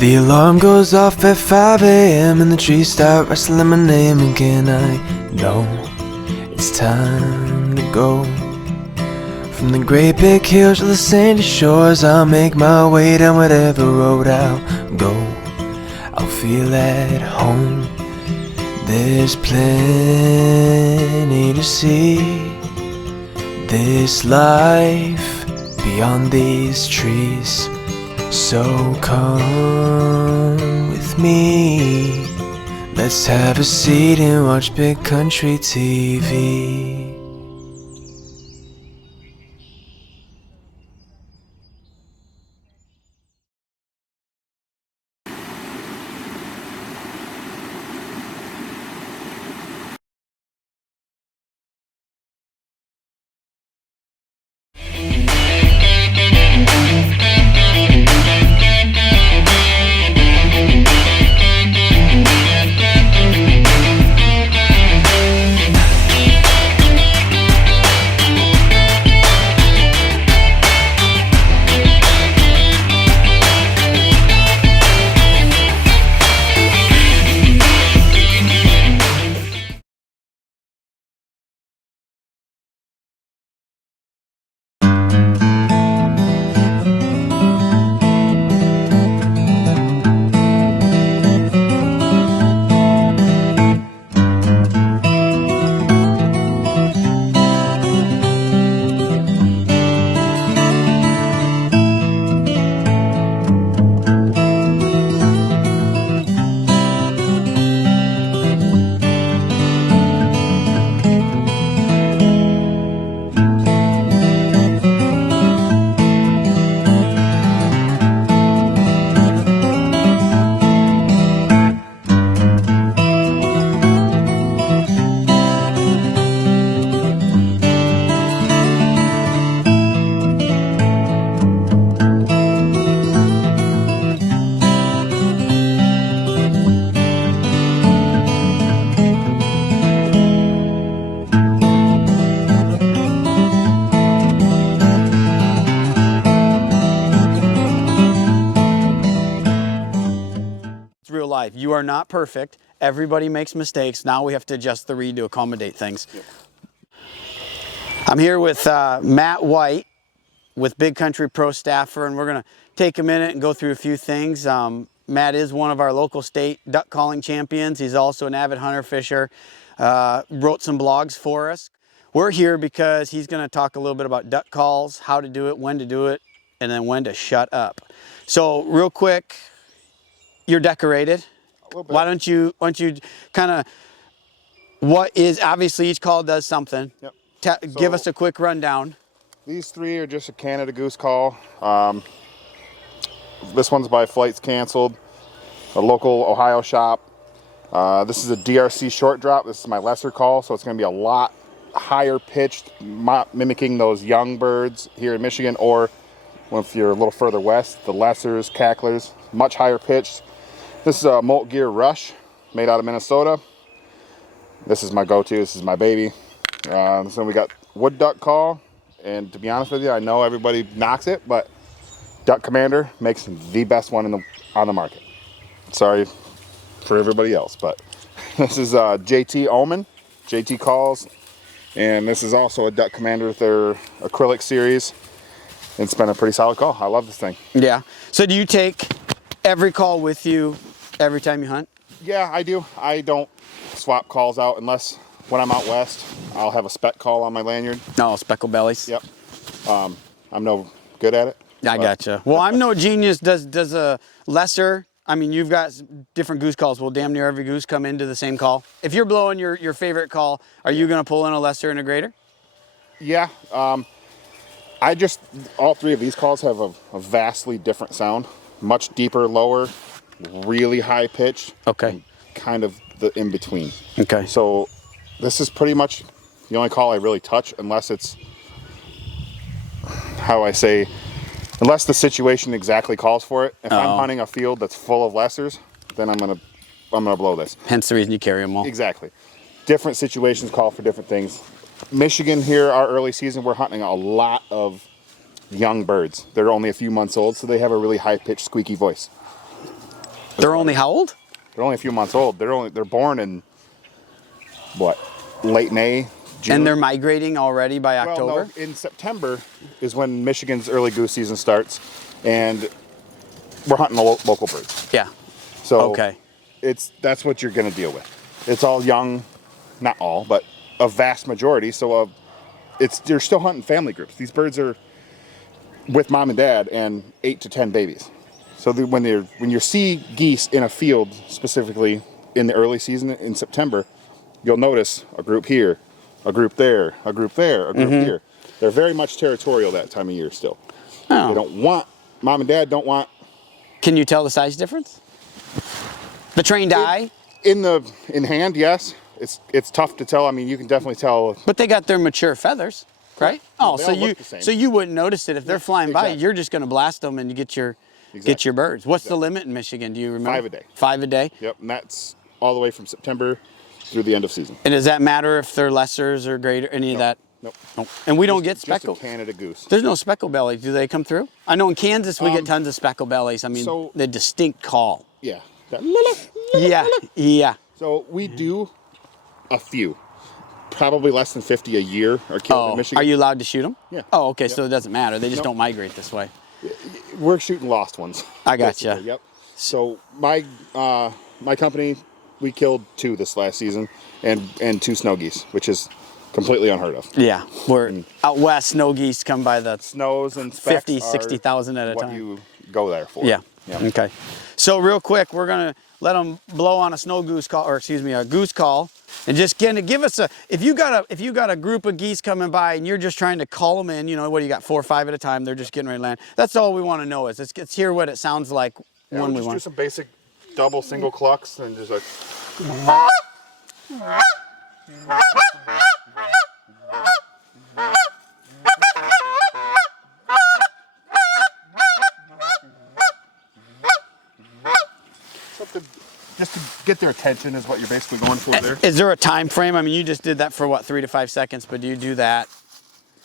The alarm goes off at 5 a.m. and the trees start rustling my name again. I know it's time to go. From the great big hills to the sandy shores, I'll make my way down whatever road I'll go. I'll feel at home. There's plenty to see. This life beyond these trees. So come with me. Let's have a seat and watch big country TV. Real life. You are not perfect. Everybody makes mistakes. Now we have to adjust the reed to accommodate things. Yep. I'm here with Matt White with Big Country Pro staffer, and we're going to take a minute and go through a few things. Matt is one of our local state duck calling champions. He's also an avid hunter fisher. Wrote some blogs for us. We're here because he's going to talk a little bit about duck calls, how to do it, when to do it, and then when to shut up. So real quick, you're decorated. Why don't you kind of, what is, obviously each call does something. Yep. Give us a quick rundown. These three are just a Canada Goose call. This one's by Flights Canceled, a local Ohio shop. This is a DRC short drop. This is my lesser call, so it's going to be a lot higher pitched, mimicking those young birds here in Michigan, or if you're a little further west, the lessers, cacklers, much higher pitched. This is a Molt Gear Rush, made out of Minnesota. This is my go-to, this is my baby. So we got Wood Duck Call, and to be honest with you, I know everybody knocks it, but Duck Commander makes the best one on the market. Sorry for everybody else, but this is JT Omen, JT Calls, and this is also a Duck Commander with their acrylic series. It's been a pretty solid call. I love this thing. Yeah. So do you take every call with you every time you hunt? Yeah, I do. I don't swap calls out unless when I'm out west, I'll have a spec call on my lanyard. No, speckle bellies. Yep. I'm no good at it. I gotcha. Well, I'm no genius. Does a lesser, I mean, you've got different goose calls. Will damn near every goose come into the same call? If you're blowing your favorite call, are you going to pull in a lesser and a greater? Yeah. All three of these calls have a vastly different sound. Much deeper, lower, really high pitched. Okay. Kind of the in between. Okay. So this is pretty much the only call I really touch, unless it's, how I say, unless the situation exactly calls for it. If I'm hunting a field that's full of lessers, then I'm gonna blow this. Hence the reason you carry them all. Exactly. Different situations call for different things. Michigan here, our early season, we're hunting a lot of young birds. They're only a few months old, so they have a really high-pitched, squeaky voice. They're only how old? They're only a few months old. They're born in what, late May, June. And they're migrating already by October? Well, no, in September is when Michigan's early goose season starts, and we're hunting the local birds. Yeah. So okay. That's what you're going to deal with. It's all young, not all, but a vast majority. So you're still hunting family groups. These birds are with mom and dad and 8 to 10 babies. So when you see geese in a field, specifically in the early season in September, you'll notice a group here, a group there, a group there, a group here. They're very much territorial that time of year still. Oh. They don't want, mom and dad don't want. Can you tell the size difference? The trained eye? In hand, yes. It's tough to tell. I mean, you can definitely tell. But they got their mature feathers, right? Oh, They so all look the same. so you wouldn't notice it if they're flying by. exactly. You're just going to blast them and you get your birds. What's the limit in Michigan? Do you remember? 5 a day. 5 a day. Yep, and that's all the way from September through the end of season. And does that matter if they're lessers or greater? Any of that? Nope. Nope. And we don't get Just speckle. a Canada goose. There's no speckle bellies. Do they come through? I know in Kansas we get tons of speckle bellies. I mean, so- the distinct call. Yeah. Yeah. So we do a few, probably less than 50 a year are killed in Oh, Michigan. are you allowed to shoot them? Yeah. Oh, okay. Yep. So it doesn't matter. They just Nope. don't migrate this way. We're shooting lost ones. I gotcha. basically, Yep. So my company, we killed 2 this last season, and 2 snow geese, which is completely unheard of. Yeah. We're out west. Snow geese come by the Snows and specks 50, are 60,000 at a what time. you go there for. Yeah. Yep. Okay. So real quick, we're gonna let them blow on a snow goose call, or excuse me, a goose call, and just give us if you got a group of geese coming by and you're just trying to call them in, you know, what do you got, 4 or 5 at a time? They're just getting ready to land. That's all we want to know is let's hear what it sounds like Yeah, when we'll we just do want. some basic double, single clucks and just like. Just to get their attention is what you're basically going for there. Is there a time frame? I mean, you just did that for what, 3 to 5 seconds, but do you do that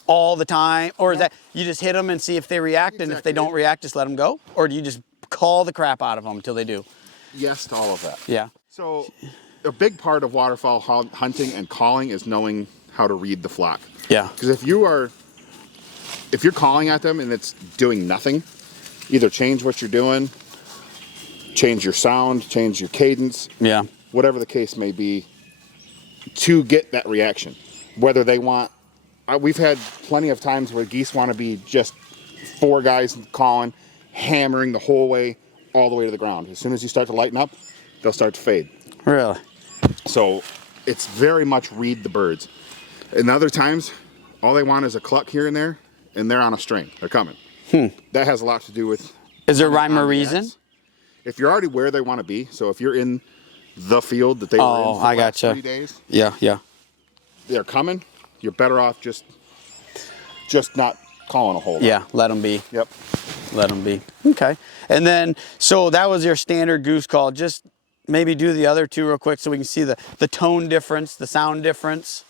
all the time, or is that you just hit them and see if they react, and if they don't react, just let them go, or do you just call the crap out of them until they do? Yes to all of that. Yeah. So a big part of waterfowl hunting and calling is knowing how to read the flock. Yeah. Because if you're calling at them and it's doing nothing, either change what you're doing, change your sound, change your cadence, Yeah. whatever the case may be, to get that reaction. Whether they want, we've had plenty of times where geese want to be just 4 guys calling, hammering the whole way, all the way to the ground. As soon as you start to lighten up, they'll start to fade. Really? So it's very much read the birds. And other times, all they want is a cluck here and there, and they're on a string. They're coming. That has a lot to do with. Is there rhyme or reason? If you're already where they want to be, so if you're in the field that they were in for the last 3 days, Yeah. they're coming. You're better off just not calling a whole lot. Yeah. Let them be. Yep. Let them be. Okay. And then, so that was your standard goose call. Just maybe do the other 2 real quick so we can see the tone difference, the sound difference.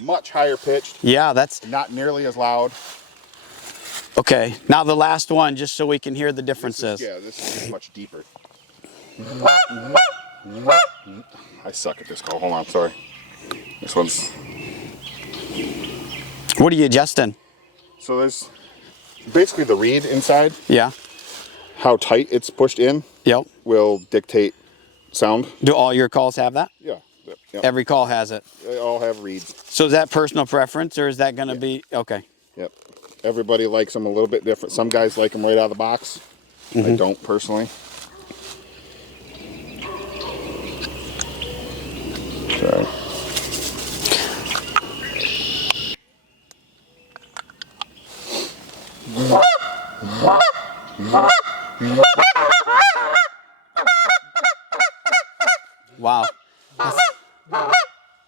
Much higher pitched, Yeah, that's not nearly as loud. okay. Now the last one, just so we can hear the differences. This is just much deeper. I suck at this call. Hold on, sorry. This one's. What are you adjusting? So there's basically the reed inside. Yeah. How tight it's pushed in Yep. will dictate sound. Do all your calls have that? Yeah. Yep. Every call has it. They all have reeds. So is that personal preference, or is that going to be okay? Yep. Everybody likes them a little bit different. Some guys like them right out of the box. I don't personally. Sorry. Wow.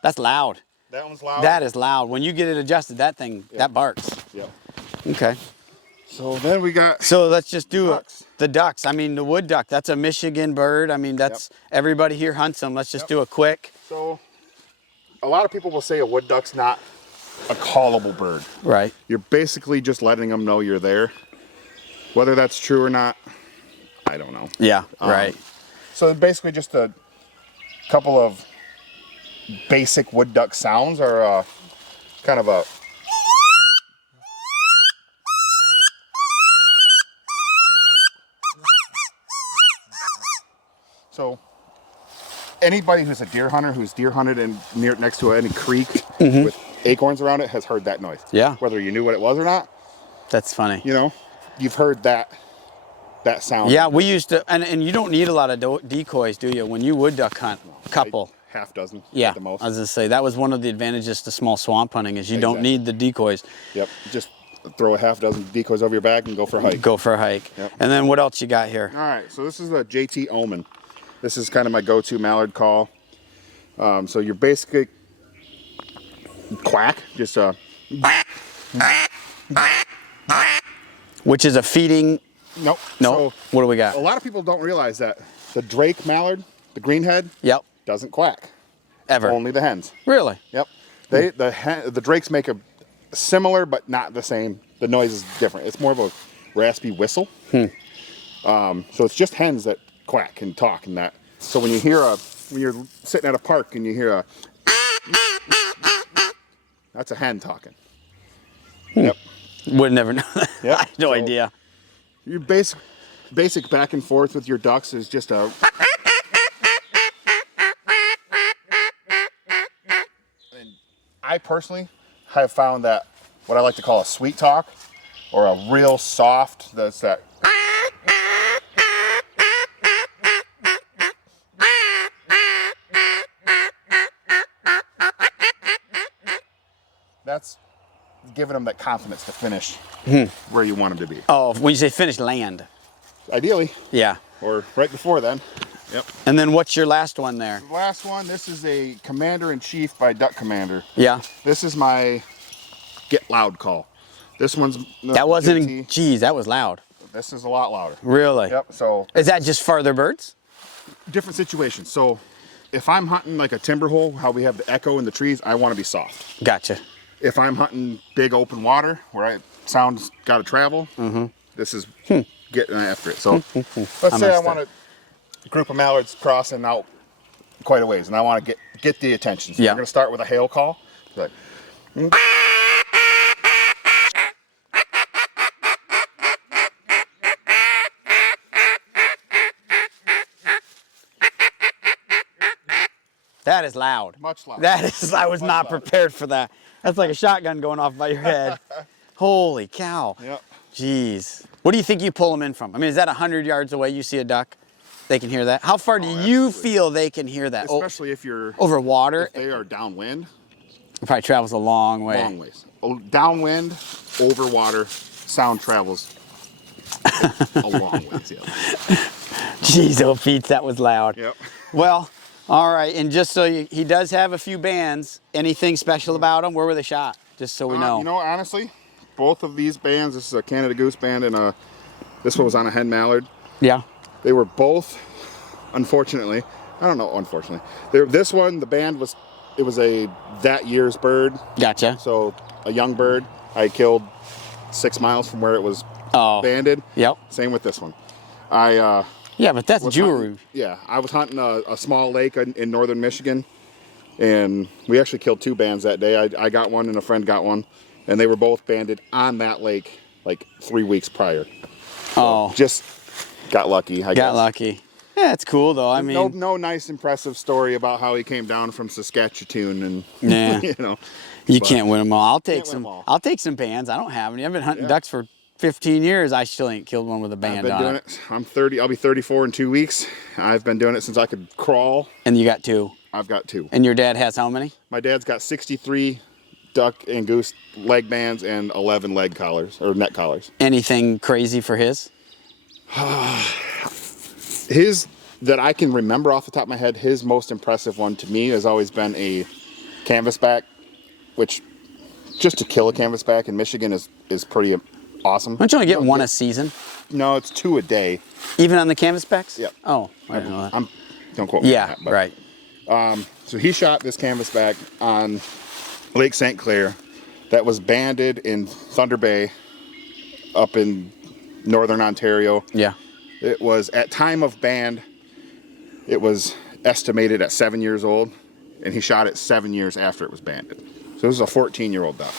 That's loud. That one's loud. That is loud. When you get it adjusted, that thing, that barks. Yep. Okay. So then we got. So let's just do ducks. the ducks. I mean, the wood duck, that's a Michigan bird. I mean, that's everybody here hunts them. Let's just do a quick. So a lot of people will say a wood duck's not a callable bird. Right. You're basically just letting them know you're there. Whether that's true or not, I don't know. Yeah, right. So basically just a couple of basic wood duck sounds are kind of a so anybody who's a deer hunter who's deer hunted and next to any creek with acorns around it has heard that noise. Yeah. Whether you knew what it was or not, That's funny. you know, you've heard that sound. Yeah, we used to, and you don't need a lot of decoys, do you? When you wood duck hunt, a couple. Like half dozen Yeah, at the most. I was gonna say that was one of the advantages to small swamp hunting is you don't need the decoys. Yep, just throw a half dozen decoys over your back and go for a hike. Go for a hike. Yep. And then what else you got here? All right, so this is a JT Omen. This is kind of my go-to mallard call. So you're basically quack, just Which is a feeding. nope. No. So What do we got? a lot of people don't realize that the Drake mallard, the greenhead, Yep. doesn't quack. Ever. Only the hens. Really? Yep. The Drakes make a similar but not the same. The noise is different. It's more of a raspy whistle. So it's just hens that quack and talk and that. So when you're sitting at a park and you hear a, that's a hen talking. Yep. Would never know that. Yep. I had no So- idea. Your basic back and forth with your ducks is just a. And I personally have found that what I like to call a sweet talk, or a real soft, that's that. That's giving them that confidence to finish where you want them to be. Oh, when you say finished land. Ideally, Yeah. or right before then. Yep. And then what's your last one there? The last one, this is a Commander-in-Chief by Duck Commander. Yeah. This is my get loud call. This one's That wasn't, JT. geez, that was loud. This is a lot louder. Really? Yep. So Is that just farther birds? different situations. So if I'm hunting like a timber hole, how we have the echo in the trees, I want to be soft. Gotcha. If I'm hunting big open water where sound's got to travel, this is getting after it. So let's say I want a group of mallards crossing out quite a ways, and I want to get the attention. So Yeah. we're going to start with a hail call. Like, That is loud. much louder. That is, I was Much not louder. prepared for that. That's like a shotgun going off by your head. Holy cow. Yep. Jeez. What do you think you pull them in from? I mean, is that 100 yards away you see a duck? They can hear that? How far do you feel they can hear that? Especially if you're Over water? if they are downwind, It probably travels a long way. long ways. Downwind, over water, sound travels a long ways. Yeah. Jeez, oh Pete, that was loud. Yep. Well, all right, and just so he does have a few bands. Anything special about them? Where were they shot? Just so we know. You know, honestly, both of these bands, this is a Canada Goose band and this one was on a hen mallard. Yeah. They were both, unfortunately, I don't know, unfortunately. This one, the band was that year's bird. Gotcha. So a young bird I killed 6 miles from where it was banded. Yep. Same with this one. Yeah, but that's was jewelry. hunting- yeah, I was hunting a small lake in northern Michigan, and we actually killed 2 bands that day. I got one and a friend got one, and they were both banded on that lake like 3 weeks prior. Oh, Just got lucky, I guess. got lucky. Yeah, it's cool though. I mean, No nice, impressive story about how he came down from Saskatchewan and, Yeah. you know. you but- can't win them all. I'll take Can't win 'em some. all. I'll take some bands. I don't have any. I've been hunting ducks for 15 years. I still ain't killed one with a I've band been on doing it. it. I'm 30. I'll be 34 in 2 weeks. I've been doing it since I could crawl. And you got 2. I've got 2. And your dad has how many? My dad's got 63 duck and goose leg bands and 11 leg collars or neck collars. Anything crazy for his? His, that I can remember off the top of my head, his most impressive one to me has always been a canvasback, which just to kill a canvasback in Michigan is pretty awesome. Don't you only get one a season? No, it's 2 a day. Even on the canvas backs? Yep. Oh, I didn't know that. Don't quote me on Yeah, that. But, right. So he shot this canvasback on Lake St. Clair that was banded in Thunder Bay up in northern Ontario. Yeah. It was, at time of band, it was estimated at 7 years old, and he shot it 7 years after it was banded. So this is a 14-year-old duck.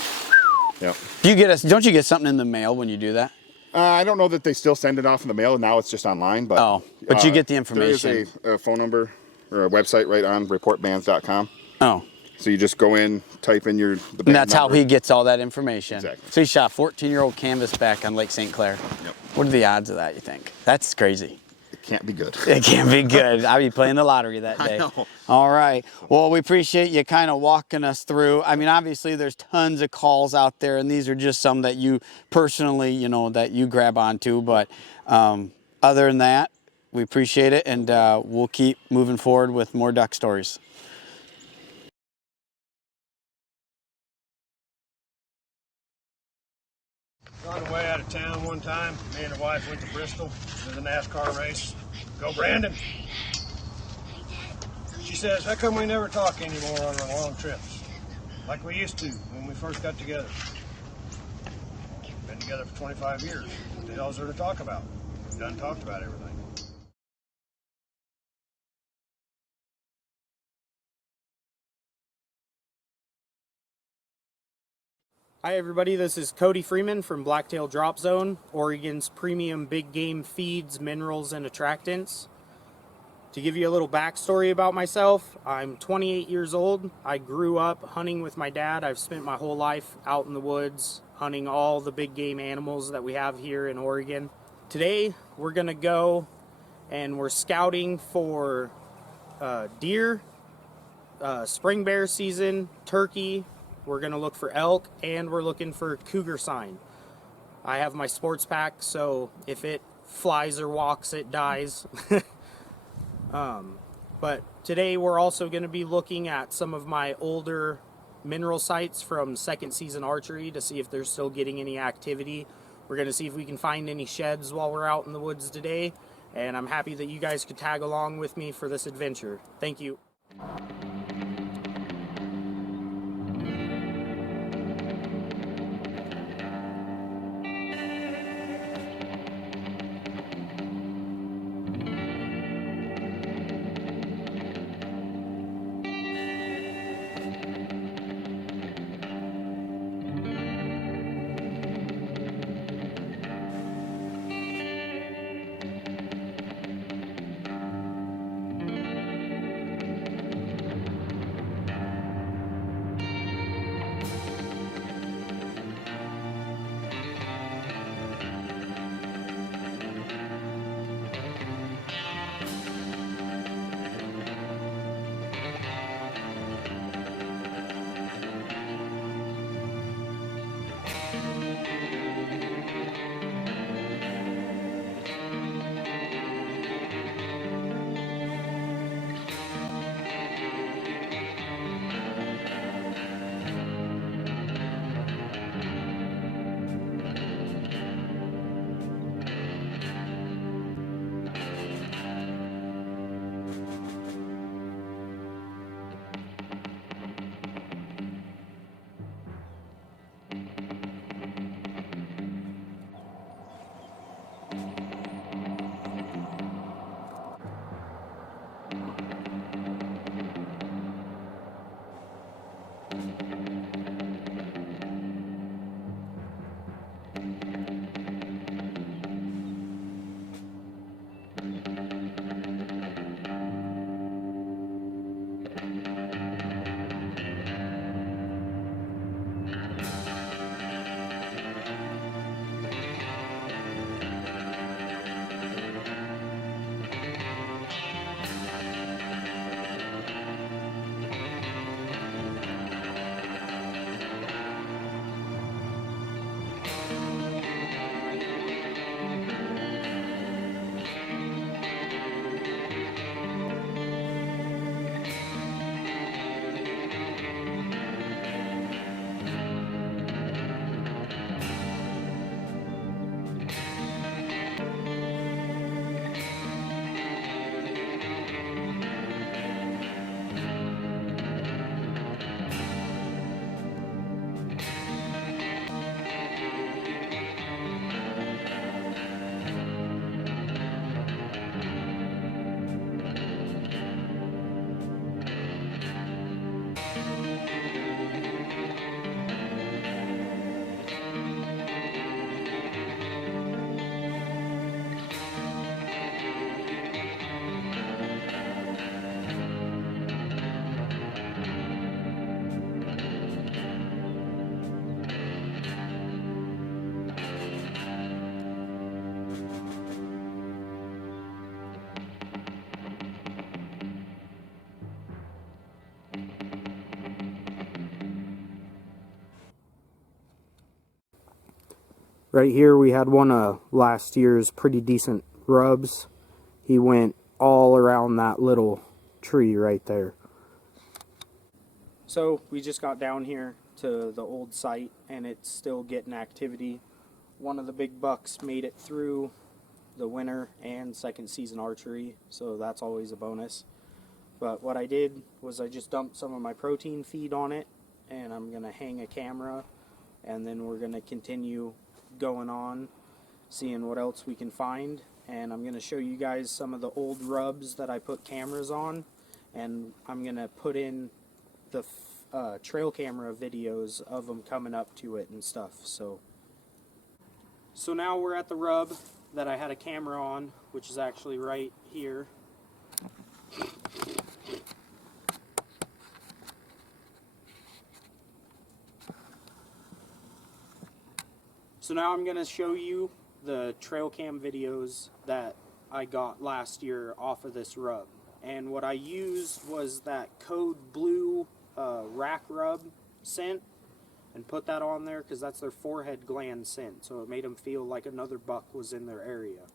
Yep. Don't you get something in the mail when you do that? I don't know that they still send it off in the mail. Now it's just online. But you get the information. There is a phone number or a website right on reportbands.com. Oh. So you just go in, type in the band And that's number. how he gets all that information. Exactly. So he shot 14-year-old canvasback on Lake St. Clair. Yep. What are the odds of that, you think? That's crazy. It can't be good. It can't be good. I'll be playing the lottery that day. I know. All right. Well, we appreciate you kind of walking us through. I mean, obviously, there's tons of calls out there, and these are just some that you personally, you know, that you grab onto. But other than that, we appreciate it, and we'll keep moving forward with more duck stories. On the way out of town one time, me and the wife went to Bristol to the NASCAR race. Go Brandon. She says, how come we never talk anymore on our long trips? Like we used to when we first got together. Been together for 25 years. What the hell is there to talk about? We've done talked about everything. Hi everybody, this is Cody Freeman from Blacktail Drop Zone, Oregon's premium big game feeds, minerals, and attractants. To give you a little backstory about myself, I'm 28 years old. I grew up hunting with my dad. I've spent my whole life out in the woods hunting all the big game animals that we have here in Oregon. Today we're going to go and we're scouting for deer, spring bear season, turkey. We're going to look for elk, and we're looking for cougar sign. I have my sports pack, so if it flies or walks, it dies. But today we're also going to be looking at some of my older mineral sites from second season archery to see if they're still getting any activity. We're going to see if we can find any sheds while we're out in the woods today, and I'm happy that you guys could tag along with me for this adventure. Thank you. Right here we had one of last year's pretty decent rubs. He went all around that little tree right there. So we just got down here to the old site and it's still getting activity. One of the big bucks made it through the winter and second season archery, so that's always a bonus. But what I did was I just dumped some of my protein feed on it, and I'm going to hang a camera, and then we're going to continue going on, seeing what else we can find. And I'm going to show you guys some of the old rubs that I put cameras on, and I'm going to put in the trail camera videos of them coming up to it and stuff. So now we're at the rub that I had a camera on, which is actually right here. So now I'm going to show you the trail cam videos that I got last year off of this rub. And what I used was that Code Blue rack rub scent, and put that on there because that's their forehead gland scent, so it made them feel like another buck was in their area.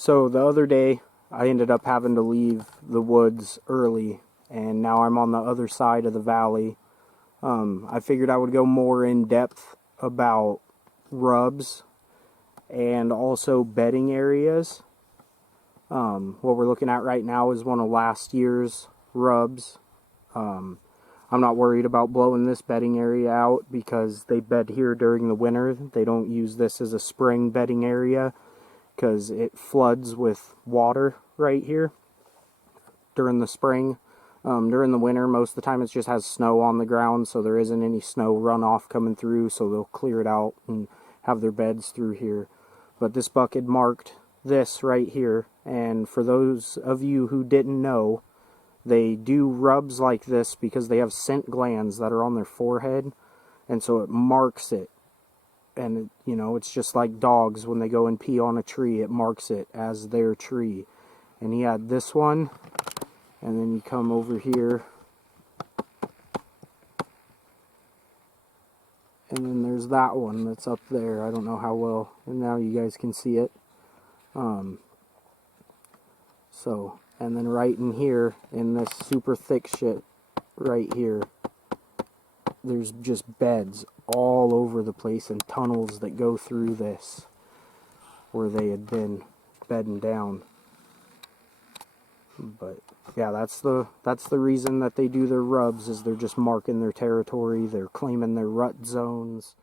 So the other day, I ended up having to leave the woods early, and now I'm on the other side of the valley. I figured I would go more in depth about rubs and also bedding areas. What we're looking at right now is one of last year's rubs. I'm not worried about blowing this bedding area out because they bed here during the winter. They don't use this as a spring bedding area because it floods with water right here during the spring. During the winter, most of the time it just has snow on the ground, so there isn't any snow runoff coming through, so they'll clear it out and have their beds through here. But this buck had marked this right here, and for those of you who didn't know, they do rubs like this because they have scent glands that are on their forehead, and so it marks it. And you know, it's just like dogs when they go and pee on a tree, it marks it as their tree. And he had this one, and then you come over here, and then there's that one that's up there. I don't know how well, and now you guys can see it. So, and then right in here, in this super thick shit right here, there's just beds all over the place and tunnels that go through this where they had been bedding down. But yeah, that's the reason that they do their rubs, is they're just marking their territory, they're claiming their rut zones.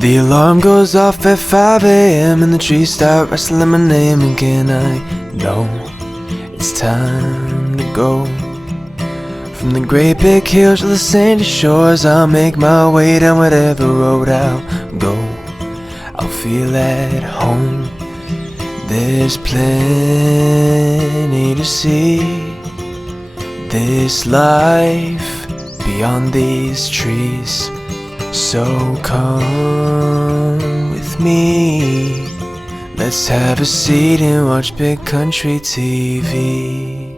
The alarm goes off at 5 a.m. and the trees start rustling my name again. I know it's time to go. From the great big hills to the sandy shores, I'll make my way down whatever road I'll go. I'll feel at home. There's plenty to see. This life beyond these trees. So come with me, let's have a seat and watch Big Country TV.